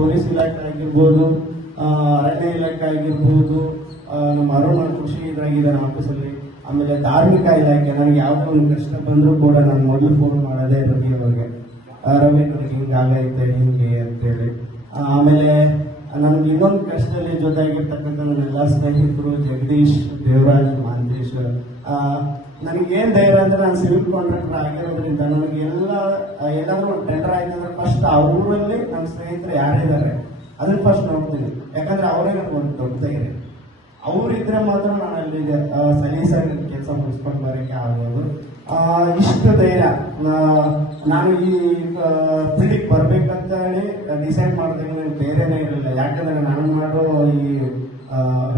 Police ಇಲಾಖೆ ಆಗಿರ್ಬೋದು, ಅರಣ್ಯ ಇಲಾಖೆ ಆಗಿರ್ಬೋದು, ನಮ್ಮ ಅರುಣ ಕೃಷಿ ಇದಾಗಿದ್ದಾನೆ ಆಫೀಸಲ್ಲಿ, ಆಮೇಲೆ ಧಾರ್ಮಿಕ ಇಲಾಖೆ. ನನಗೆ ಯಾವುದೋ ಒಂದು ಕಷ್ಟ ಬಂದರೂ ಕೂಡ ನಾನು ಮೊದಲು ಫೋನ್ ಮಾಡೋದೇ ರವಿ ಅವ್ರಿಗೆ. ರವಿ ನನಗೆ ಹಿಂಗಾಗೈತೆ ಹಿಂಗೆ ಅಂತೇಳಿ. ಆಮೇಲೆ ನನಗೆ ಇನ್ನೊಂದು ಕಷ್ಟದಲ್ಲಿ ಜೊತೆಯಾಗಿರ್ತಕ್ಕಂಥ ನನ್ನ ಎಲ್ಲ ಸ್ನೇಹಿತರು ಜಗದೀಶ್, ದೇವರಾಜ್, ಮಾಂತೇಶ್. ನನಗೇನು ಧೈರ್ಯ ಅಂದರೆ ನಾನು ಸಿವಿಲ್ ಕಾಂಟ್ರಾಕ್ಟರ್ ಆಗಿರೋದ್ರಿಂದ ನನಗೆಲ್ಲ ಏನಾದರೂ ಒಂದು ಟೆಂಡರ್ ಆಯ್ತು ಅಂದ್ರೆ ಫಸ್ಟ್ ಅವರಲ್ಲಿ ನನ್ನ ಸ್ನೇಹಿತರು ಯಾರಿದ್ದಾರೆ ಅದನ್ನು ಫಸ್ಟ್ ನೋಡ್ತೀನಿ. ಯಾಕಂದ್ರೆ ಅವರೇ ನನಗೆ ಒಂದು ದೊಡ್ಡ ಧೈರ್ಯ. ಅವರಿದ್ರೆ ಮಾತ್ರ ನಾನು ಅಲ್ಲಿ ಸಲೀಸಾಗಿ ಕೆಲಸ ಮುಗಿಸ್ಕೊಂಡು ಬರೋಕ್ಕೆ ಆಗೋದು. ಇಷ್ಟು ಧೈರ್ಯ ನಾನು ಈ ಫೀಲ್ಡಿಗೆ ಬರ್ಬೇಕಂತ ಹೇಳಿ ಡಿಸೈಡ್ ಮಾಡಿದಾಗ ಬೇರೆನೇ ಇರಲಿಲ್ಲ. ಯಾಕಂದ್ರೆ ನಾನು ಮಾಡೋ ಈ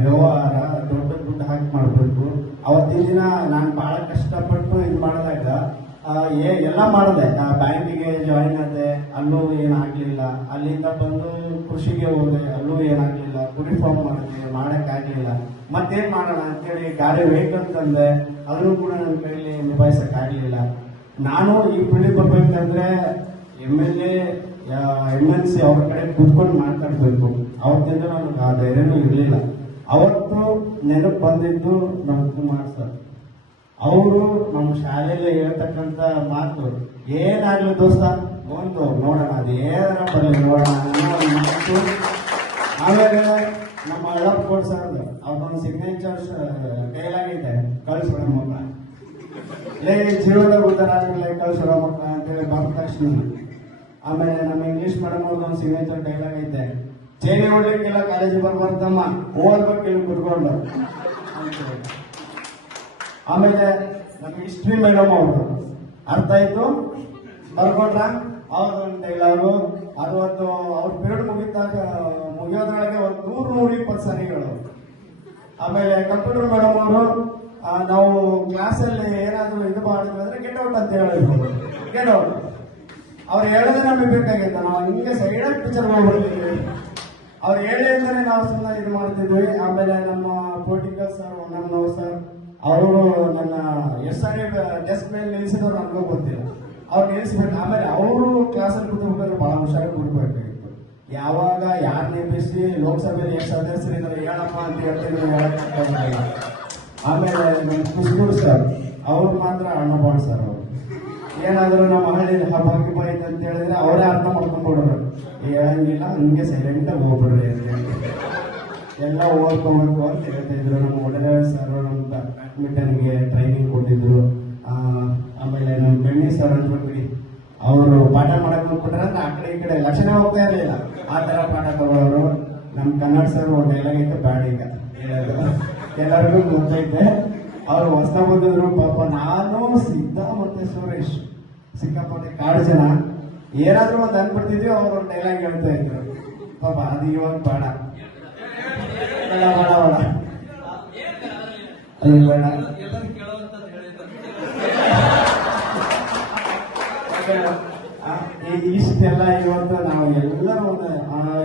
ವ್ಯವಹಾರ ದೊಡ್ಡ ದುಡ್ಡು ಹಾಕಿ ಮಾಡಬೇಕು. ಅವತ್ತಿನ ದಿನ ನಾನು ಭಾಳ ಕಷ್ಟಪಟ್ಟು ಇದು ಮಾಡಿದಾಗ ಎಲ್ಲ ಮಾಡಿದೆ. ಬ್ಯಾಂಕಿಗೆ ಜಾಯಿನ್ ಆದೆ, ಅಲ್ಲೂ ಏನಾಗಲಿಲ್ಲ. ಅಲ್ಲಿಂದ ಬಂದು ಕೃಷಿಗೆ ಹೋದೆ, ಅಲ್ಲೂ ಏನಾಗಲಿಲ್ಲ. ಕುರಿ ಫಾರ್ಮ್ ಮಾಡಿದೆ, ಮಾಡೋಕ್ಕಾಗಲಿಲ್ಲ. ಮತ್ತೇನು ಮಾಡೋಣ ಅಂತೇಳಿ ಗಾಡಿ ಬೇಕಂತಂದೆ, ಅದನ್ನು ಕೂಡ ನನ್ನ ಕೈಯಲ್ಲಿ ನಿಭಾಯಿಸೋಕ್ಕಾಗಲಿಲ್ಲ. ನಾನು ಈ ಫೀಲ್ಡಿಗೆ ಬರ್ಬೇಕಂದ್ರೆ MLC ಅವ್ರ ಕಡೆ ಕೂತ್ಕೊಂಡು ಮಾತಾಡಬೇಕು. ಅವತ್ತಿಂದ ನನಗೆ ಆ ಧೈರ್ಯನೂ ಇರಲಿಲ್ಲ. ಅವತ್ತು ನೆನಪು ಬಂದಿದ್ದು ನಮ್ಮ ಕುಮಾರ್ ಸರ್. ಅವರು ನಮ್ಮ ಶಾಲೆಯಲ್ಲಿ ಹೇಳ್ತಕ್ಕಂಥ ಮಾತು, ಏನಾಗಲಿ ದೋಸ್ತ ಒಂದು ನೋಡೋಣ, ಅದು ಏನಾರ ಬರಲಿ ನೋಡೋಣ ಅನ್ನೋ ಮಾತು. ಆಮೇಲೆ ನಮ್ಮ ಅಳ್ಳಪ್ಪ ಸರ್ ಅವ್ರೊಂದು ಸಿಗ್ನೇಚರ್ ಕೈಲಾಗಿದೆ, ಕಳಿಸೋಣ ಮಕ್ಕಳ ಲೇ ಜೀವನದಾಗ ಉದ್ದಾರ ಆಗಲಿ, ಕಳಿಸೋಣ ಮಕ್ಕಳ ಅಂತೇಳಿ ಬಂದ ತಕ್ಷಣ. ಆಮೇಲೆ ನಮ್ಮ ಇಂಗ್ಲೀಷ್ ಮೇಡಮ್ ಅವ್ರದ್ದೊಂದು ಸಿಗ್ನೇಚರ್ ಕೈಲಾಗೈತೆ, ಚೇನೆ ಹೊಡ್ಲಿಕ್ಕೆಲ್ಲ ಕಾಲೇಜಿಗೆ ಬರ್ಬಾರ್ದಮ್ಮ, ಓದ್ಬೇಕು ಇಲ್ಲಿ ಕುತ್ಕೊಂಡು ಅಂತೇಳಿ. ಆಮೇಲೆ ನಮ್ಮ ಹಿಸ್ಟ್ರಿ ಮೇಡಮ್ ಅವರು ಅರ್ಥ ಆಯ್ತು ಬರ್ಕೊಂಡ್ರ ಅವ್ರದೊಂದು ಡೈಲಾಗು. ಅದು ಅವ್ರ ಪೀರಿಯಡ್ ಮುಗಿಯೋದ್ರೊಳಗೆ ಒಂದು 100-120 ಸರಿಗಳು. ಆಮೇಲೆ ಕಂಪ್ಯೂಟರ್ ಮೇಡಮ್ ಅವರು ನಾವು ಕ್ಲಾಸಲ್ಲಿ ಏನಾದರೂ ಇದು ಮಾಡಿದ್ವಿ ಅಂದ್ರೆ ಗೆಟ್ ಔಟ್ ಅಂತ ಹೇಳಿರ್ಬೋದು. ಗೆಟ್ ಔಟ್ ಅವ್ರು ಹೇಳೋದೇ ನಮಗೆ ಬೇಕಾಗಿತ್ತು. ನಾವು ಹಿಂಗೆ ಸೈಡಾಗಿ ಪಿಕ್ಚರ್ ಹೋಗ್ಬಿಡ್ತಿದ್ವಿ. ಅವ್ರು ಹೇಳಿ ಅಂತಾನೆ ನಾವು ಸುಮ್ಮನೆ ಇದು ಮಾಡ್ತಿದ್ವಿ. ಆಮೇಲೆ ನಮ್ಮ ಪೊಲಿಟಿಕಲ್ ಸರ್ ಒನ್ನಮ್ಮನವ್ರು ಸರ್, ಅವರು ನನ್ನ SRE ಡೆಸ್ಕ್ ಮೇಲೆ ನಿಲ್ಲಿಸಿದವ್ರು ನಮಗೂ ಗೊತ್ತಿಲ್ಲ. ಅವ್ರು ನಿಲ್ಲಿಸ್ಬೇಕು. ಆಮೇಲೆ ಅವರು ಕ್ಲಾಸಲ್ಲಿ ಕೂತ್ಬೇಕಾದ್ರೆ ಭಾಳ ಹುಷಾರಾಗಿ ಕೂತ್ಬೇಕಾಗಿತ್ತು. ಯಾವಾಗ ಯಾರು ನೆಪಿಸಿ ಲೋಕಸಭೆಯಲ್ಲಿ ಎಷ್ಟು ಸದಸ್ಯರಿದ್ದಾರೆ ಹೇಳಪ್ಪ ಅಂತ ಹೇಳ್ತಿದ್ರು. ಆಮೇಲೆ ನಮ್ಮ ಕುಸ್ಕೂರು ಸರ್ ಅವ್ರು ಮಾತ್ರ ಅಣ್ಣಬಾಣ್ ಸರ್. ಅವರು ಏನಾದರೂ ನಮ್ಮ ಹಳ್ಳಿಯಲ್ಲಿ ಹಬ್ಬ ಐತೆ ಅಂತ ಹೇಳಿದ್ರೆ ಅವರೇ ಅರ್ಥ ಮಾಡ್ಕೊಂಡ್ಬಿಡೋರು. ಹೇಳಂಗಿಲ್ಲ, ಹಂಗೆ ಸೈಲೆಂಟಾಗಿ ಹೋಗ್ಬಿಡ್ರಿ ಅಂತ ಹೇಳಿ ಎಲ್ಲ ಓದ್ಕೋಬೇಕು ಅಂತ ಹೇಳ್ತಾ ಇದ್ರು. ನಮ್ಮ ಒಡೆಯ ಸರ್ ನಮ್ಮ ಬ್ಯಾಡ್ಮಿಂಟನ್ಗೆ ಟ್ರೈನಿಂಗ್ ಕೊಟ್ಟಿದ್ರು. ಆಮೇಲೆ ನಮ್ಮ ಬೆಣ್ಣಿ ಸರ್ ಅಂದ್ಬಿಟ್ರಿ, ಅವರು ಪಾಠ ಮಾಡಕ್ ಹೋಗ್ಬಿಟ್ರೆ ಅಂದ್ರೆ ಆ ಕಡೆ ಈ ಕಡೆ ಲಕ್ಷಣ ಹೋಗ್ತಾ ಇರಲಿಲ್ಲ, ಆ ಥರ ಪಾಠ ತಗೊಳ್ಳೋರು. ನಮ್ಮ ಕನ್ನಡ ಸರ್ ಒಂದು ಡೈಲಾಗ್ ಬ್ಯಾಡ್ ಈಗ ಎಲ್ಲರಿಗೂ ಗೊತ್ತೈತೆ. ಅವ್ರು ಹೊಸ ಬಂದಿದ್ರು ಪಾಪ. ನಾನು ಸಿದ್ಧ ಮತ್ತೆ ಸುರೇಶ್ ಸಿಕ್ಕಾಪಟ್ಟೆ ಕಾಡು ಜನ ಏನಾದ್ರು ಒಂದು ಅಂದ್ಬಿಡ್ತಿದ್ವಿ. ಅವ್ರು ಒಂದು ಡೈಲಾಗ್ ಹೇಳ್ತಾ ಇದ್ರು ಪಾಪ, ಅದು ಇವಾಗ ಬೇಡ ಬೇಡ ಬೇಡ ಬೇಡ ಅದು ಬೇಡ. ಇಷ್ಟೆಲ್ಲ ಇವತ್ತು ನಾವು ಎಲ್ಲರೂ ಒಂದು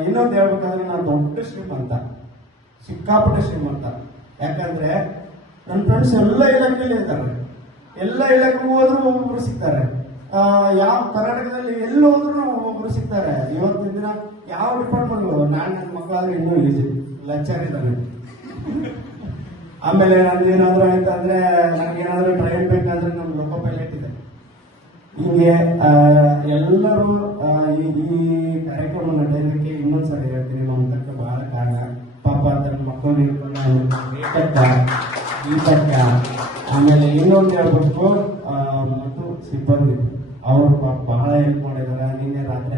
ಇನ್ನೊಂದು ಹೇಳ್ಬೇಕಾದ್ರೆ ನಾವು ದೊಡ್ಡ ಶ್ರೀಮಂತ, ಸಿಕ್ಕಾಪಟ್ಟೆ ಶ್ರೀಮಂತ. ಯಾಕಂದ್ರೆ ನನ್ನ ಫ್ರೆಂಡ್ಸ್ ಎಲ್ಲ ಇಲಾಖೆಯಲ್ಲಿ ಇದ್ದಾರೆ. ಎಲ್ಲ ಇಲಾಖೆಗೂ ಹೋದ್ರು ಒಬ್ಬೊಬ್ರು ಸಿಗ್ತಾರೆ. ಯಾವ ಕರ್ನಾಟಕದಲ್ಲಿ ಎಲ್ಲಿ ಹೋದ್ರು ಒಬ್ಬೊಬ್ರು ಸಿಗ್ತಾರೆ. ಇವತ್ತಿನ ದಿನ ಯಾವ ಡಿಪಾರ್ಟ್ಮೆಂಟ್ಗಳು ನನ್ನ ಮಕ್ಕಳಾದ್ರೆ ಇನ್ನೂ ಈಸಿ ಲೆಕ್ಚರ್ ಇದ್ದಾರೆ. ಆಮೇಲೆ ನಂದೇನಾದ್ರು ಆಯ್ತಂದ್ರೆ ನನಗೇನಾದ್ರೂ ಟ್ರೈನ್ ಬೇಕಾದ್ರೆ ನಮ್ಮ ಲೋಕೋ ಪೈಲಟ್ ಇದೆ. ಹೀಗೆ ಎಲ್ಲರೂ ಈ ಕಾರ್ಯಕ್ರಮ ನಡೆಯೋದಕ್ಕೆ ಇನ್ನೊಂದ್ಸರಿ ಹೇಳ್ತೀನಿ, ಮಮತಕ್ಕ ಬಹಳ ಕಾರಣ. ಪಾಪ ತನ್ನ ಮಕ್ಕಳು ನಿಲ್ಕೊಂಡು ಗೀತಕ್ಕ, ಆಮೇಲೆ ಇನ್ನೊಂದು ಹೇಳ್ಬೇಕು ಮತ್ತು ಸಿಬ್ಬಂದಿ ಅವರು ಪಾಪ ಬಹಳ ಹೆಲ್ಪ್ ಮಾಡಿದಾರೆ. ನಿನ್ನೆ ರಾತ್ರಿ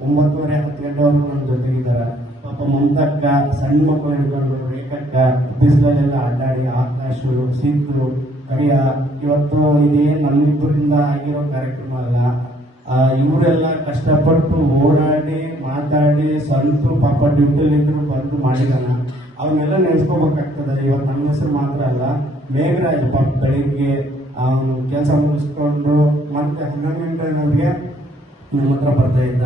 9:30-10 ಗಂಟೆವರೆಗೂ ನನ್ನ ಜೊತೆಗಿದ್ದಾರೆ. ಪಾಪ ಮಮತಕ್ಕ ಸಣ್ಣ ಮಕ್ಕಳು ಹಿಡ್ಕೊಂಡು ರೇಖಕ್ಕ ಬಿಸಿಲಲ್ಲೆಲ್ಲ ಅಡ್ಡಾಡಿ ಆಕಾಶು ಸಿದ್ದು ಕರಿಯ. ಇವತ್ತು ಇದೇನು ನಮ್ಮಿಬ್ಬರಿಂದ ಆಗಿರೋ ಕಾರ್ಯಕ್ರಮ ಅಲ್ಲ. ಇವರೆಲ್ಲ ಕಷ್ಟಪಟ್ಟು ಓಡಾಡಿ ಮಾತಾಡಿ ಸ್ವಂತ ಪಾಪ ಡ್ಯೂಟಿಲಿದ್ರು ಬಂದು ಮಾಡಿದಾನ. ಅವನ್ನೆಲ್ಲ ನೆನೆಸ್ಕೋಬೇಕಾಗ್ತದೆ. ಇವತ್ತು ನಮ್ಮ ಹೆಸರು ಮಾತ್ರ ಅಲ್ಲ, ಮೇಘರಾಜ್ ಪಾಪ ಬೆಳಿಗ್ಗೆ ಅವನು ಕೆಲಸ ಮುಗಿಸ್ಕೊಂಡು ಮತ್ತೆ 11 ಗಂಟೆನವರೆಗೆ ನಮ್ಮ ಹತ್ರ ಬರ್ತಾ ಇದ್ದ.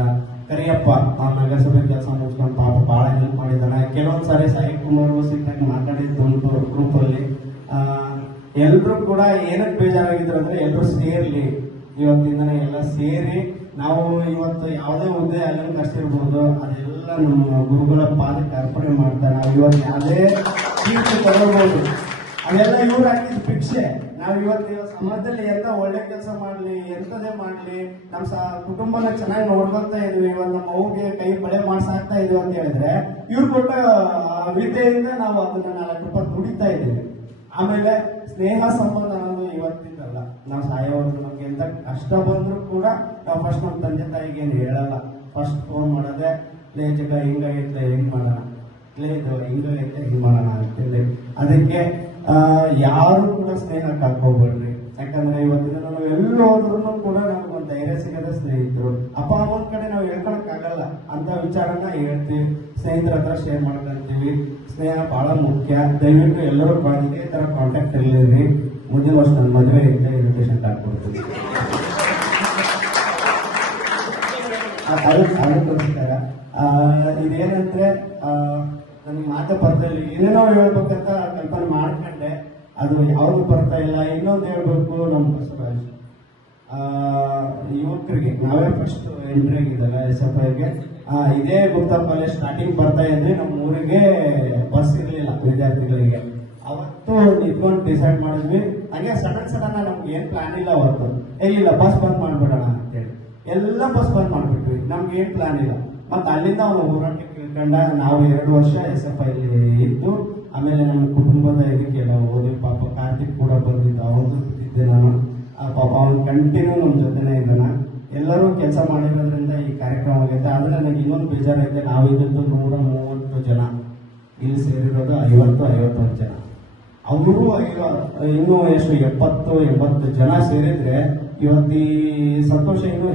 ಕರಿಯಪ್ಪ ಆ ನಗರಸಭೆ ಕೆಲಸ ಮುಗಿಸ್ಕೊಂಡು ಪಾಪ ಭಾಳ ಹೆಲ್ಪ್ ಮಾಡಿದ್ದಾನೆ. ಕೆಲವೊಂದು ಸಾರಿ ಸಾಯಿ ಕುಮಾರ್ ಸಿಟ್ಟಾಗಿ ಮಾತಾಡಿದ್ದು ಒಂದು ಗ್ರೂಪಲ್ಲಿ. ಎಲ್ಲರೂ ಕೂಡ ಏನಕ್ಕೆ ಬೇಜಾರಾಗಿದ್ರು ಅಂದ್ರೆ ಎಲ್ಲರೂ ಸೇರ್ಲಿ, ಇವತ್ತಿಂದನೇ ಎಲ್ಲ ಸೇರಿ ನಾವು ಇವತ್ತು ಯಾವುದೇ ಹುದ್ದೆ ಅಲಂಕರಿಸಿರ್ಬೋದು ಅದೆಲ್ಲ ನಮ್ಮ ಗುರುಗಳ ಪಾದಕ್ಕೆ ಅರ್ಪಣೆ ಮಾಡ್ತಾ ನಾವು ಇವತ್ತು ಯಾವುದೇ ಕೀರ್ತಿ ತಗೊಳ್ಬೋದು, ಅದೆಲ್ಲ ಇವ್ರು ಹಾಕಿದ ಭಿಕ್ಷೆ. ನಾವು ಇವತ್ತು ಸಮಾಜದಲ್ಲಿ ಎಂತ ಒಳ್ಳೆ ಕೆಲಸ ಮಾಡಲಿ, ಎಂಥದೇ ಮಾಡಲಿ, ನಮ್ಮ ಕುಟುಂಬನ ಚೆನ್ನಾಗಿ ನೋಡ್ಕೊಳ್ತಾ ಇದೀವಿ, ಇವತ್ತು ನಮ್ಮ ಮಗುಗೆ ಕೈ ಬಳೆ ಮಾಡ್ಸಾಕ್ತಾ ಇದೀವಿ ಅಂತ ಹೇಳಿದ್ರೆ ಇವ್ರು ಕೊಟ್ಟ ವಿದ್ಯೆಯಿಂದ ನಾವು ಅದನ್ನ 4 ರೂಪಾಯಿ ದುಡಿತಾ ಇದ್ದೀವಿ. ಆಮೇಲೆ ಸ್ನೇಹ ಸಂಬಂಧ ಅನ್ನೋದು ಇವತ್ತಿದ್ದಲ್ಲ, ನಾವು ಸಾಯೋವರೆಗೂ ನಮ್ಗೆ ಎಂತ ಕಷ್ಟ ಬಂದ್ರು ಕೂಡ ನಾವು ಫಸ್ಟ್ ನಮ್ಮ ತಂದೆ ತಾಯಿಗೆ ಏನು ಹೇಳಲ್ಲ. ಫಸ್ಟ್ ಫೋನ್ ಮಾಡೋದೆ, ಲೇ ಜಗ ಹಿಂಗಾಗೈತೆ ಹಿಂಗ್ ಮಾಡೋಣ, ಲೇ ಹಿಂಗಾಗೈತೆ ಹಿಂಗ್ ಮಾಡೋಣ ಅಂತೇಳಿ. ಅದಕ್ಕೆ ಯಾರು ಕೂಡ ಸ್ನೇಹ ಕಳ್ಕೊಬೇಡ್ರಿ. ಯಾಕಂದ್ರೆ ಇವತ್ತಿನ ನಾವು ಎಲ್ಲೂ ಹೋದ್ರು ಕೂಡ ನಮ್ಗೆ ಒಂದು ಧೈರ್ಯ ಸಿಗದ ಸ್ನೇಹಿತರು. ಅಪ್ಪ ಅಮ್ಮನ ಕಡೆ ನಾವು ಹೇಳ್ಕೊಳಕ್ ಆಗಲ್ಲ ಅಂತ ವಿಚಾರನ ಹೇಳ್ತೀವಿ, ಸ್ನೇಹಿತರ ಹತ್ರ ಶೇರ್ ಮಾಡ್ಕೊಂತೀವಿ. ಸ್ನೇಹ ಬಹಳ ಮುಖ್ಯ. ದಯವಿಟ್ಟು ಎಲ್ಲರೂ ಇದೇ ತರ ಕಾಂಟ್ಯಾಕ್ಟ್ ಇರಲಿರಿ. ಮುಂದಿನ ವರ್ಷ ನನ್ನ ಮದುವೆ ಇದೆ, ಇನ್ವಿಟೇಷನ್ ಕಾರ್ಡ್ ಕೊಡ್ತೀವಿ. ಅದಕ್ಕೋಸ್ಕರ ಇದೇನಂದ್ರೆ ನನಗೆ ಮಾತೆ ಬರ್ತಾ ಇಲ್ಲ, ಏನೇನೋ ಹೇಳ್ಬೇಕಂತ ಕಲ್ಪನೆ ಮಾಡ್ಕೊಂಡೆ, ಅದು ಯಾವುದು ಬರ್ತಾ ಇಲ್ಲ. ಇನ್ನೊಂದು ಹೇಳ್ಬೇಕು, ನಮ್ಮ ಬಸವರಾಜ್ ಯುವಕರಿಗೆ ನಾವೇ ಫಸ್ಟ್ ಎಂಟ್ರಿ ಆಗಿದ್ದಲ್ಲ SFIಗೆ. ಇದೇ ಗುಪ್ತಾ ಕಾಲೇಜ್ ಸ್ಟಾರ್ಟಿಂಗ್ ಬರ್ತಾ ಇದ್ವಿ, ನಮ್ಮ ಊರಿಗೆ ಬಸ್ ಇರಲಿಲ್ಲ ವಿದ್ಯಾರ್ಥಿಗಳಿಗೆ. ಅವತ್ತು ನಿಂತ್ಕೊಂಡು ಡಿಸೈಡ್ ಮಾಡಿದ್ವಿ. ಹಾಗೆ ಸಡನ್ ನಮ್ಗೆ ಏನ್ ಪ್ಲಾನ್ ಇಲ್ಲ ಅವತ್ತು. ಇಲ್ಲ ಬಸ್ ಬಂದ್ ಮಾಡ್ಬಿಡೋಣ ಅಂತೇಳಿ ಎಲ್ಲ ಬಸ್ ಬಂದ್ ಮಾಡ್ಬಿಟ್ವಿ, ನಮ್ಗೆ ಏನ್ ಪ್ಲಾನ್ ಇಲ್ಲ. ಮತ್ತೆ ಅಲ್ಲಿಂದ ಅವನು ಹೋರಾಟಕ್ಕೆ ತಿಳ್ಕೊಂಡ. ನಾವು 2 ವರ್ಷ SFI ಇದ್ದು ಆಮೇಲೆ ನಮ್ಮ ಕುಟುಂಬದ ಇದಕ್ಕೆಲ್ಲ ಹೋದ್ವಿ. ಪಾಪ ಕಾರ್ತಿಕ್ ಕೂಡ ಬಂದಿದ್ದ, ಅವನು ಬಿಟ್ಟಿದ್ದೆ ನಾನು. ಪಾಪ ಅವನು ಕಂಟಿನ್ಯೂ ನಮ್ಮ ಜೊತೆನೇ ಇದ್ದಾನ. ಎಲ್ಲರೂ ಕೆಲಸ ಮಾಡಿರೋದ್ರಿಂದ ಈ ಕಾರ್ಯಕ್ರಮ ಆಗೈತೆ. ಆದ್ರೆ ನನಗೆ ಇನ್ನೊಂದು ಬೇಜಾರೈತೆ, ನಾವಿದ್ದು 130 ಜನ, ಇಲ್ಲಿ ಸೇರಿರೋದು 51 ಜನ. ಅವರು ಇನ್ನೂ ಎಷ್ಟು 70-80 ಜನ ಸೇರಿದ್ರೆ ಇವತ್ತು ಈ ಸಂತೋಷ ಇನ್ನೂ